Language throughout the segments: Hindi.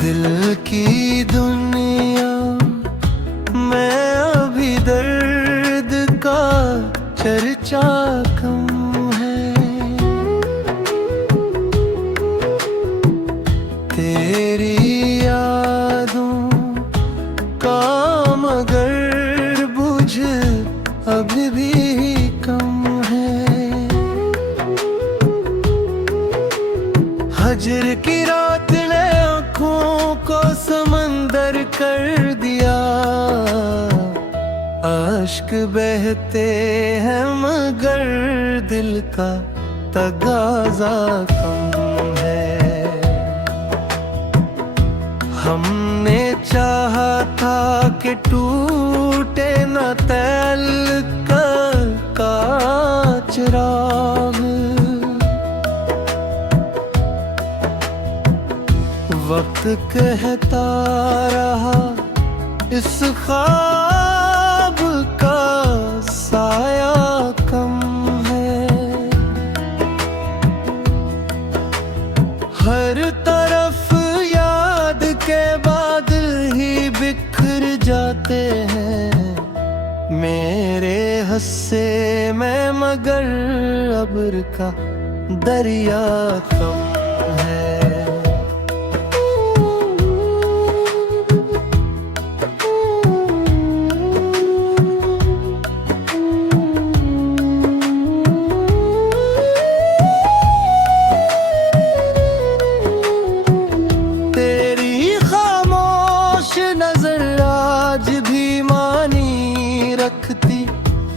दिल की दुनिया मैं अभी दर्द का चर्चा कम है। तेरी यादों का मगर बुझ अभी भी कम है। हजर की रात ने आँखों को समंदर कर दिया। अश्क बहते हैं मगर दिल का तगाजा कम है। हमने चाहा था कि टूटे न तैल का चिराग। वक्त कहता रहा इस ख्वाब का साया कम है। हर तरफ याद के बादल ही बिखर जाते हैं मेरे हस्से में मगर अब्र का दरिया कम है।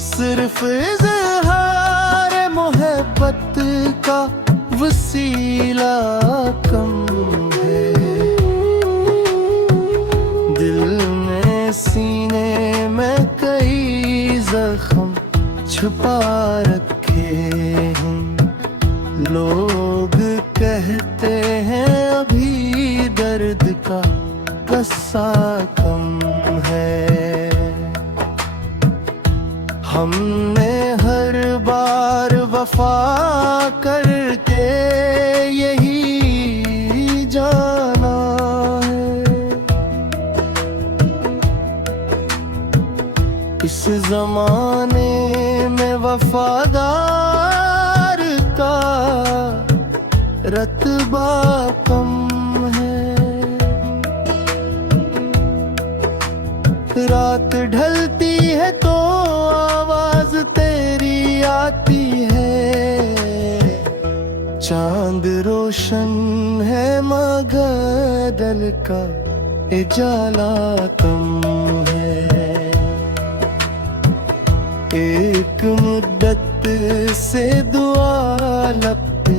सिर्फ इज़हार मोहब्बत का वसीला कम है। दिल में सीने में कई जख्म छुपा रखे हैं। लोग कहते हैं अभी दर्द का कस्सा कम है। हमने हर बार वफा करके यही जाना है। इस जमाने में वफादार का रतबा कम है। रात ढलती है तो आवाज तेरी आती है। चांद रोशन है मगर दिल का उजाला कम है। एक मुद्दत से दुआ लब पे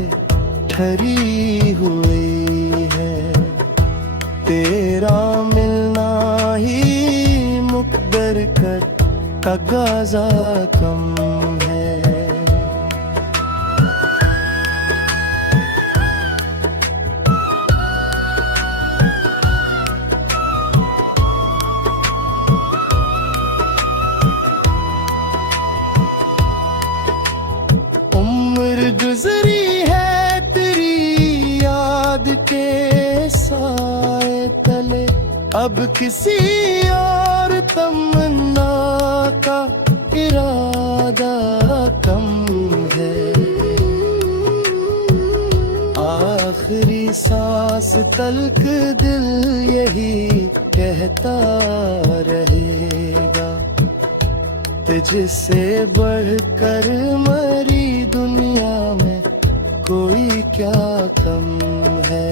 ठहरी हुई है। तेरा मिलना ही मुक़द्दर कर तगाज़ा कम है। उम्र गुजरी है तेरी याद के साए तले। अब किसी और तमन्ना का इरादा कम है। आखिरी सांस तलक दिल यही कहता रहेगा। तुझसे बढ़कर मरी दुनिया में कोई क्या कम है।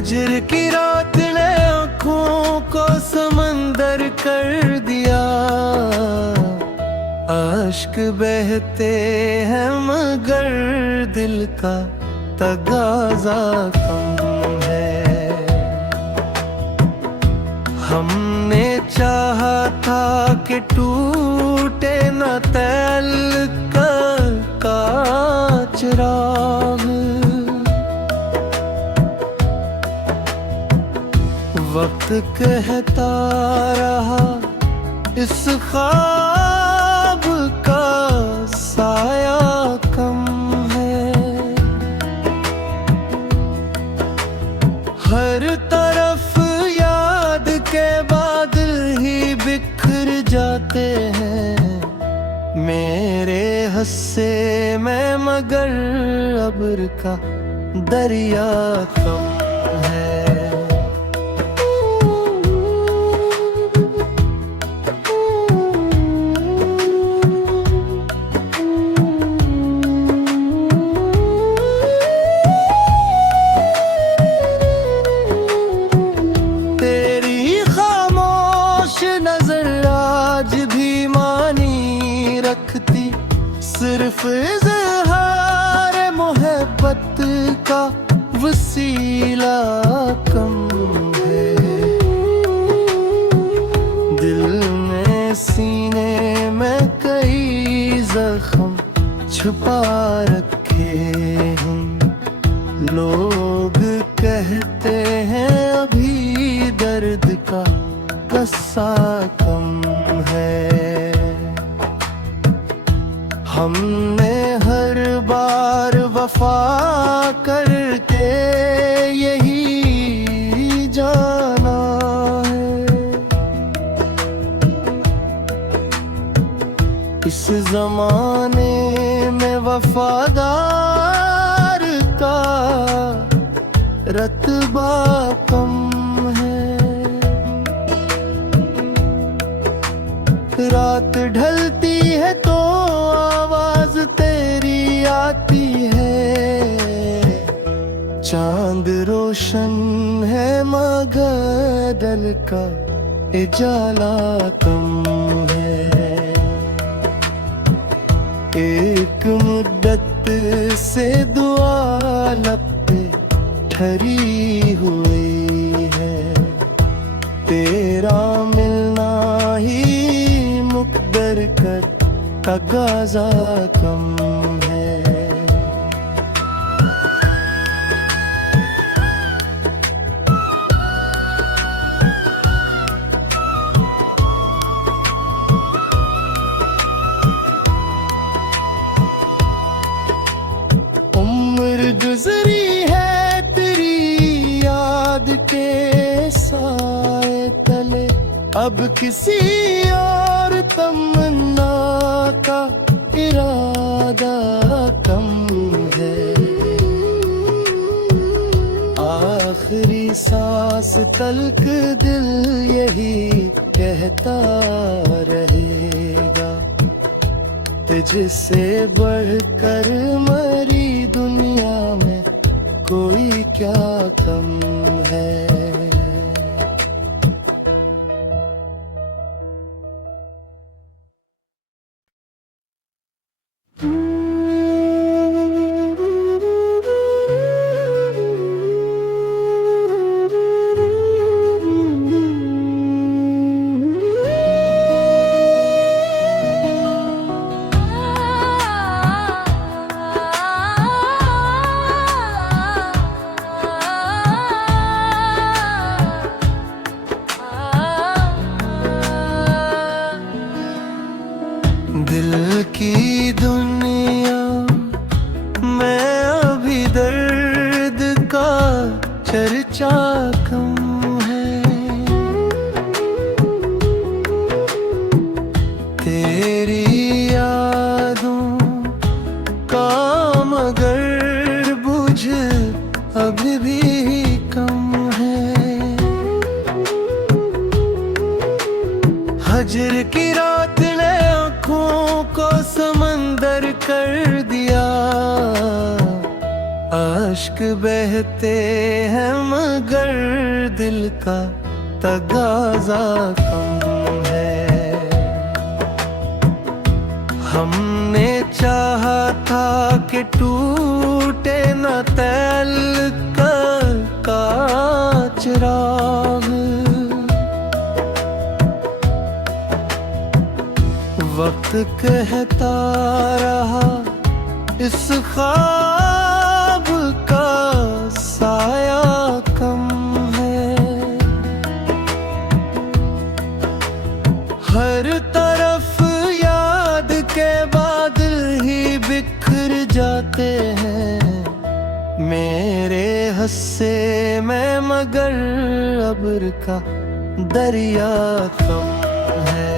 हजर की रात ने आँखों को समंदर कर दिया। अश्क बहते हैं मगर दिल का तगाजा कम है। हमने चाहा था कि टूटे न तअल्लुक़ का चिराग, वक्त कहता रहा इस ख्वाब का साया कम है। हर तरफ याद के बादल ही बिखर जाते हैं मेरे हस्से में, मगर अब्र का दरिया कम है। सिर्फ इज़हार मोहब्बत का वसीला कम है। दिल में सीने में कई जख्म छुपा रखे हैं। लोग कहते हैं अभी दर्द का कस्सा कम है। हमने हर बार वफा करके यही जाना है। इस जमाने में वफादार का रतबा कम है। रात ढलती है तो आवाज तेरी आती है। चांद रोशन है मगर दिल का उजाला कम है। एक मुद्दत से दुआ लब पे ठहरी हुई है। तेरा मिलना ही मुक़द्दर कर तगाज़ा कम है। उम्र गुजरी है तेरी याद के साए तले, अब किसी और तमन्ना का इरादा कम है। आखिरी सांस तलक दिल यही कहता रहेगा, तुझसे बढ़कर मरी दुनिया में कोई क्या कम है। दिल की दुनिया में अभी दर्द का चर्चा कम है। तेरी यादों का मगर बुझ अभी भी कम है। हजर की रात ने आँखों को समंदर कर दिया। अश्क बहते हैं मगर दिल का तगाजा कम है। हमने चाहा था कि टूटे न तअल्लुक़ का चिराग, वक्त कहता रहा इस ख्वाब का साया कम है। हर तरफ याद के बादल ही बिखर जाते हैं मेरे हस्से में, मगर अब्र का दरिया कम है।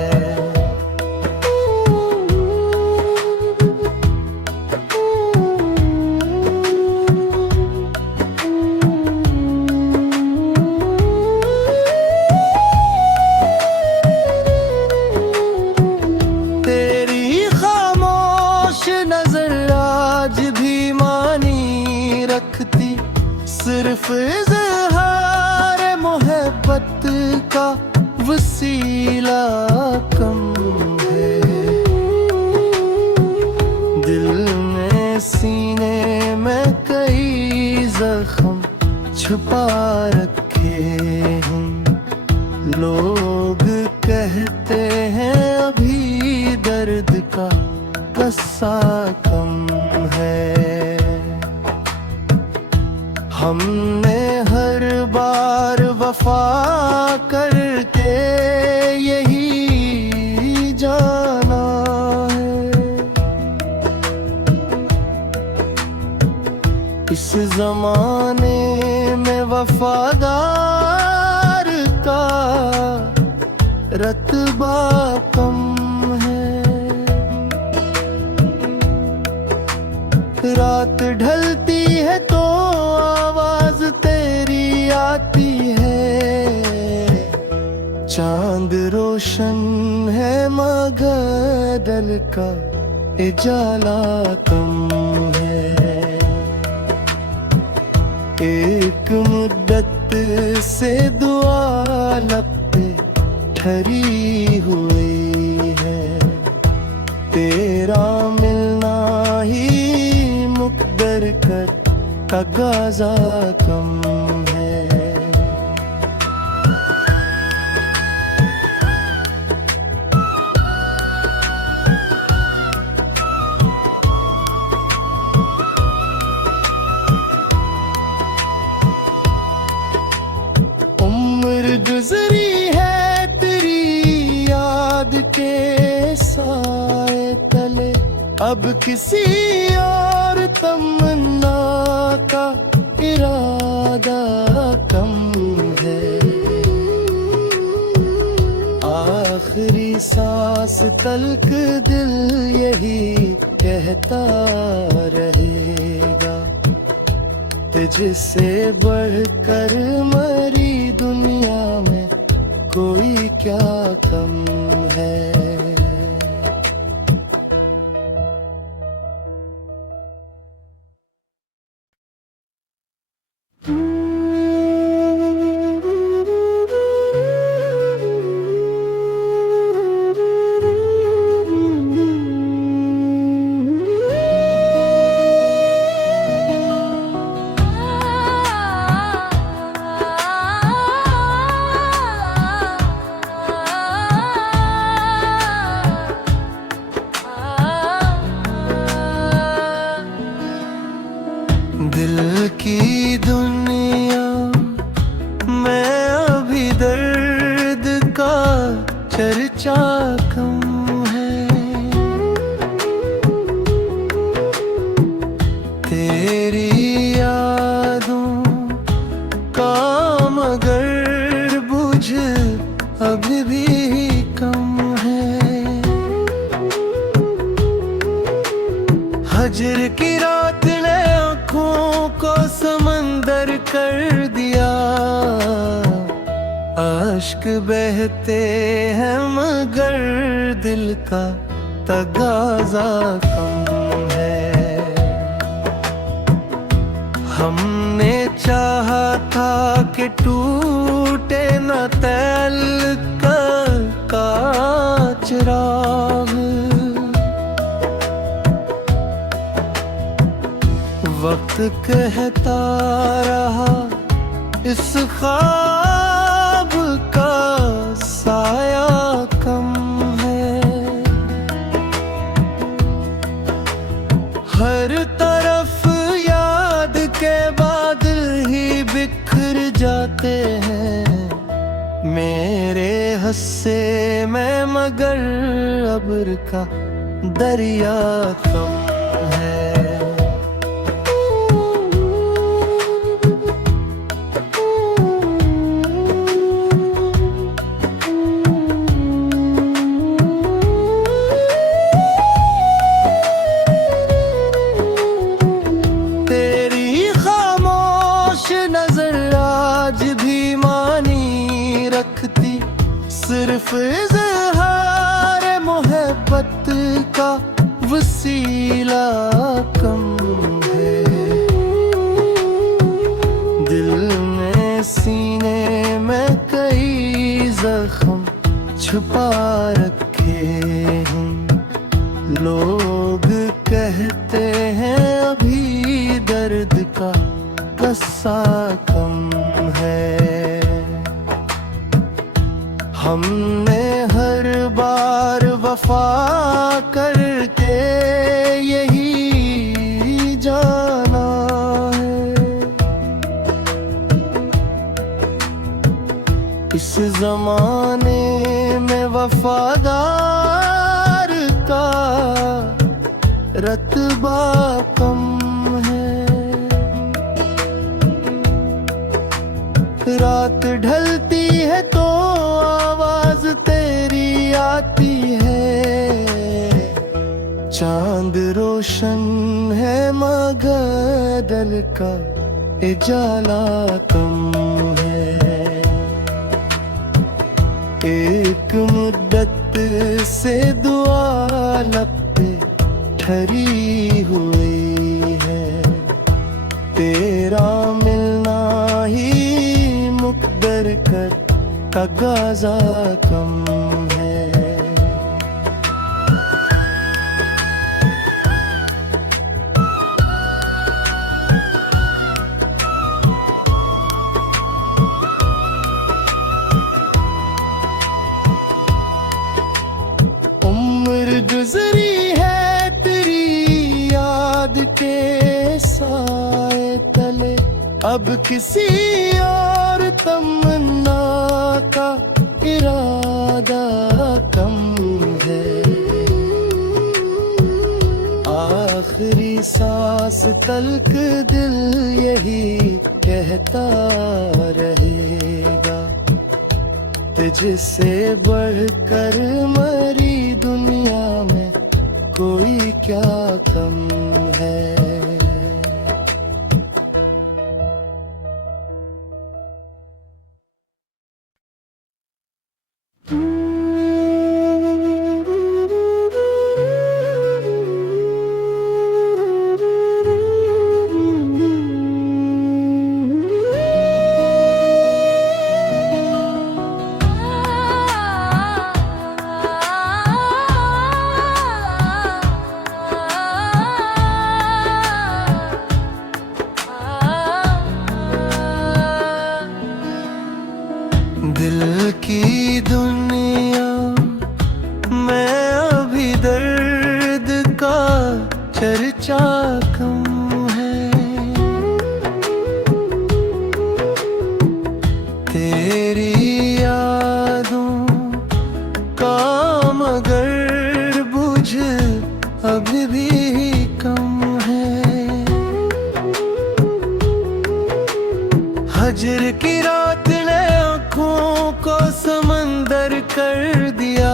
सिर्फ इज़हार मोहब्बत का वसीला कम है। दिल में सीने में कई जख्म छुपा रखे हैं, लोग कहते हैं अभी दर्द का कस्सा कम है। हमने हर बार वफा करके यही जाना है, इस जमाने में वफादार का रतबा कम है। रात ढलती है तो आवाज तेरी आती है, चांद रोशन है मगर दिल का उजाला कम है। एक मुद्दत से दुआ लब पे ठहरी हुई है, तेरा मिलना ही मुक़द्दर कर तगाज़ा कम है। उम्र गुजरी है तेरी याद के साए तले, अब किसी और तमन्ना का इरादा कम है। आखिरी सांस तलक दिल यही कहता रहेगा, तुझसे बढ़कर मरी दुनिया में कोई क्या कम है। दिल की दुनिया में अभी दर्द का चर्चा कम है। तेरी यादों का मगर बुझ अभी भी कम है। हजर की रात ने आँखों को समंदर कर दिया, अश्क बहते हैं मगर दिल का तगाजा कम है। हम चाहा था कि टूटे न तैल का चिराग। वक्त कहता रहा इस ख्वाब का साया कम है। हर तरफ याद के बादल ही बिखर जाते हैं मेरे हस्से में, मगर अब्र का दरिया कम है। सिर्फ इज़हार मोहब्बत का वसीला कम है। दिल में सीने में कई जख्म छुपा रखे हैं। लोग कहते हैं अभी दर्द का कस्सा कम है। हमने हर बार वफा करके यही जाना है। इस जमाने में वफादार का रतबा कम है। रात ढलती है तो आवाज तेरी आती है। चांद रोशन है मगर दिल का उजाला कम है। एक मुद्दत से दुआ लब पे ठहरी हुई है। तेरा मिलना ही मुक़द्दर कर तगाज़ा कम है। उम्र गुज़री है तेरी याद के साए तले, अब किसी और तमन्ना का इरादा कम है। आखिरी सांस तलक दिल यही कहता रहेगा, तुझसे बढ़कर मरी दुनिया में कोई क्या कम है। दिल की दुनिया में अभी दर्द का चर्चा कम है। तेरी यादों का मगर बुझ अभी भी कम है। हजर की रात ने आँखों को समंदर कर दिया,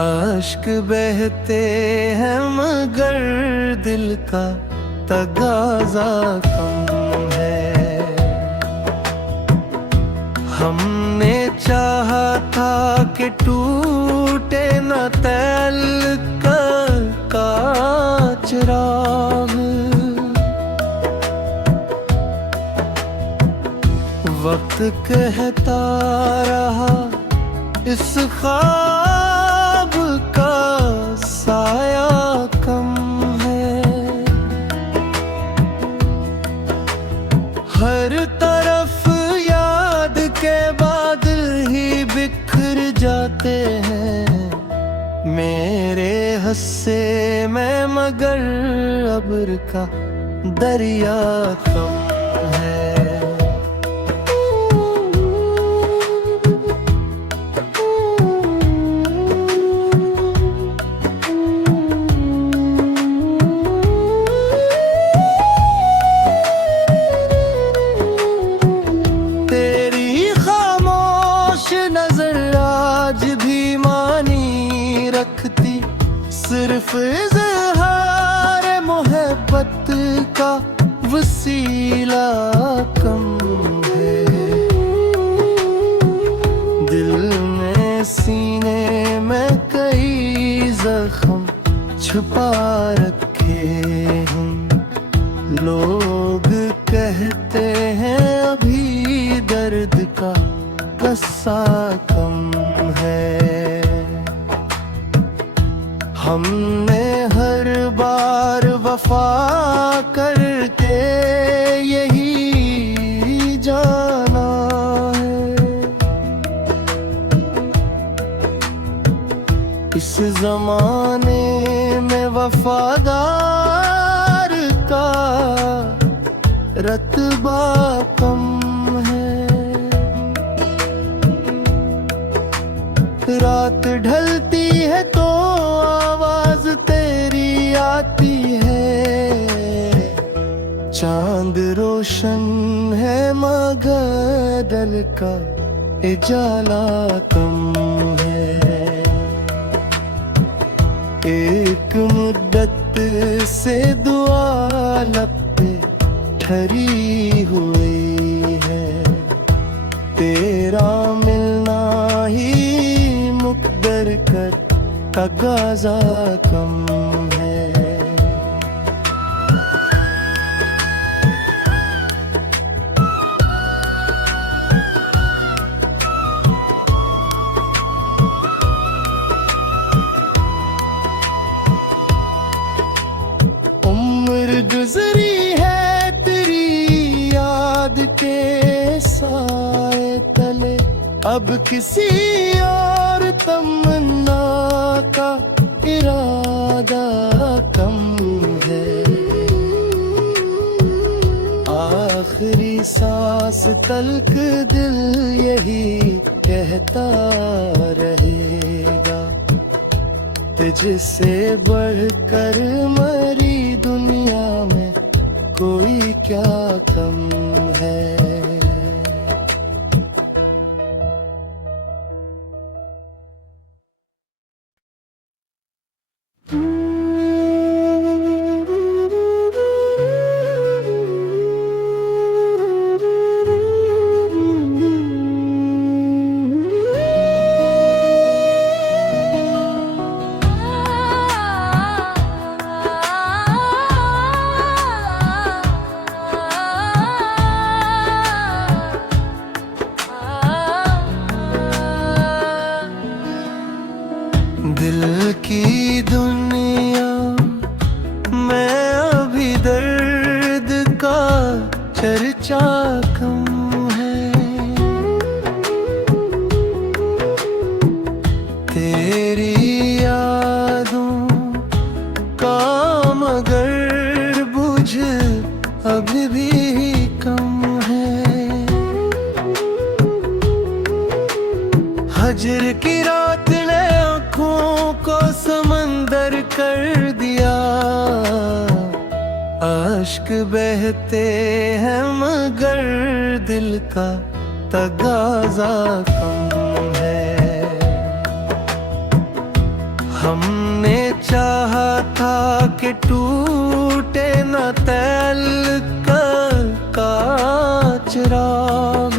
अश्क बहते हैं मगर दिल का तगाज़ा कम है। हमने चाहा था कि टूटे न तैल का चिराग। वक्त कहता रहा इस ख्वाब का साया कम है। हर तरफ याद के बादल ही बिखर जाते हैं मेरे हस्से में, मगर अब्र का दरिया कम है। तेरी खामोश नजर आज भी मानी रखती, सिर्फ इज़हार मोहब्बत का वसीला कम है। दिल में सीने में कई जख्म छुपा रखे हैं, लोग कहते हैं अभी दर्द का कस्सा कम है। हमने हर बार वफा करके यही जाना है, इस जमाने में वफादार का रतबा कम है। रात ढलती है तो आवाज तेरी आती है, चांद रोशन है मगर दिल का उजाला कम है। एक मुद्दत से दुआ लब पे ठहरी हुई है, तेरा मिलना ही मुकद्दर कर तगाज़ा कम है। उम्र गुजरी है तेरी याद के साए तले, अब किसी और तमन्ना का इरादा कम है। आखिरी सांस तल्क दिल यही कहता रहेगा, तुझसे बढ़कर मरी दुनिया में कोई क्या कम है। दिल की दुनिया में अभी दर्द का चर्चा कम है। तेरी यादों का मगर बुझ अभी भी कम है। हजर की रात ने आँखों को समंदर कर दिया, अश्क बहते हैं मगर दिल का तगाज़ा कम है। हमने चाहा था कि टूटे न तल्क का चिराग,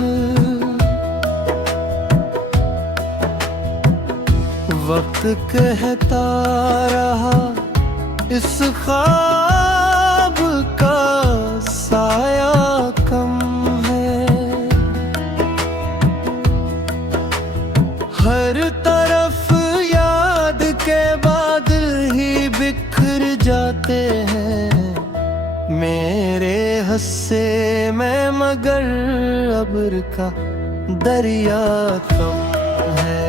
वक्त कहता रहा इस ख्वाब का साया कम है। मैं, मगर अब्र का दरिया कम है।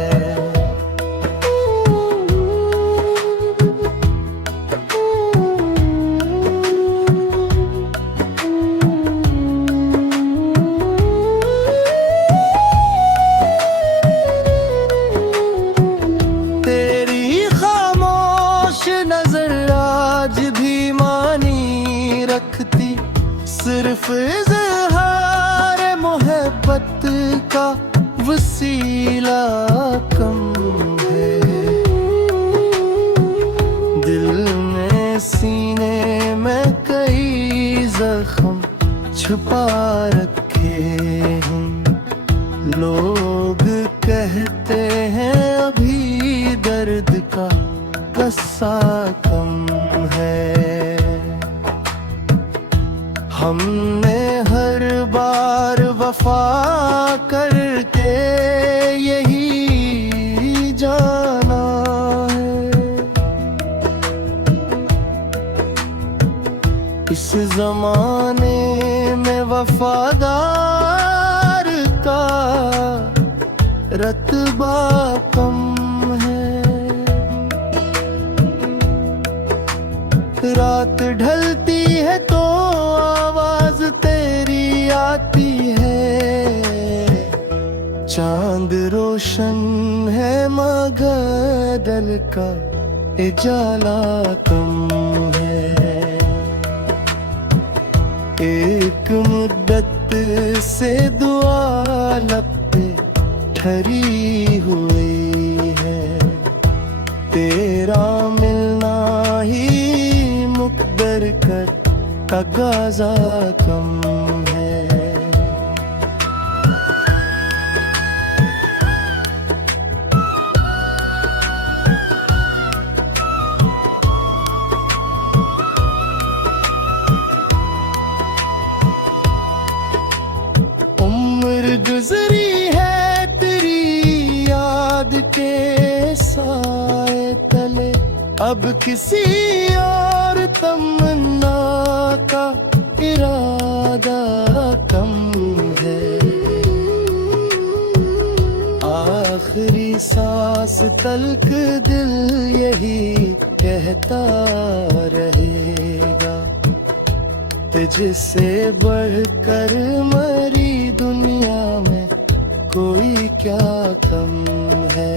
तेरी खामोश नजर आज भी मानी रखती, सिर्फ इज़हार मोहब्बत का वसीला कम है। दिल में सीने में कई जख्म छुपा रखे हैं, लोग कहते हैं अभी दर्द का कस्सा कम है। हमने हर बार वफा करके यही जाना है, इस जमाने में वफादार का रतबा कम है। रात ढलती है तो आवाज तेरी आती है, चांद रोशन है मगर दिल का उजाला कम है। एक मुद्दत से दुआ लब पे ठहरी हुई है, तेरा मिलना ही मुकद्दर कर तगाज़ा कम है। उम्र गुजरी है तेरी याद के साए तले, अब किसी और तमन्ना का इरादा कम है। आखिरी सांस तलक दिल यही कहता रहेगा, तुझसे बढ़कर मरी दुनिया में कोई क्या कम है।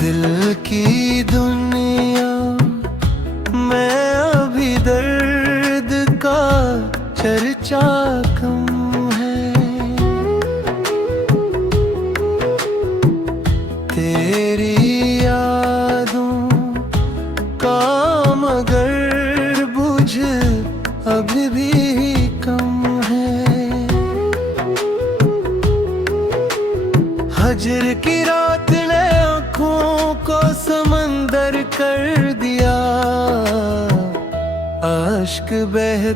दिल की दुनिया में अभी दर्द का चर्चा कम है। तेरी यादों का मगर बुझ अभी भी कम है। हजर की रात ने आँखों को समंदर कर दिया, आश्क बह